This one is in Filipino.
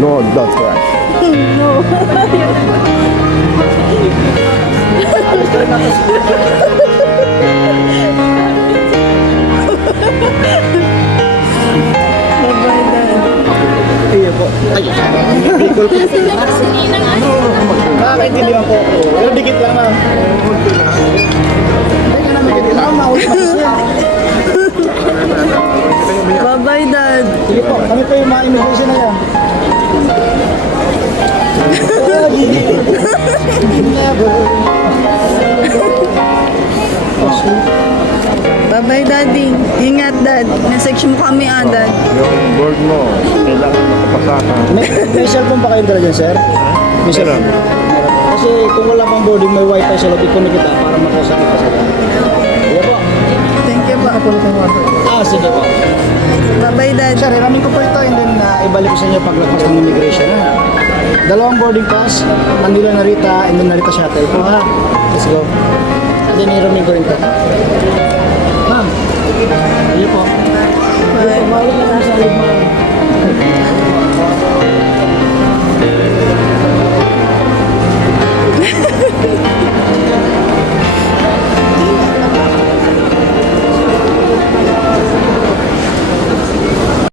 No, that's right. No. Bye-bye, Dad. Iya po. Ay, Bicol po. Nakakaintindihan po ako. Pero dikit lang na. Hindi na dikit lang. Maulit pa siya. Bye-bye, Dad. Sige po, kami po yung mga immigration na yan. Never. Bye-bye, Daddy. Ingat, Dad. Message mo kami, Dad. Yung board mo, kailangan makapasa ka. May cellphone pa kayong dala dyan, sir? May cellphone. Kasi kung wala pang boarding, may wifi sa lobby ko kita para makausap kita sa lobby. Sige po. Thank you po. Sige po. Bye-bye, Dad. Sir, hiramin ko po ito and then ibalik ko sa inyo paglagpas ng immigration. Ha? Dalawang boarding pass, Manila Narita and then Narita Shuttle po ha. Let's go. And then hiramin ko rin ito. Ma'am, sige po.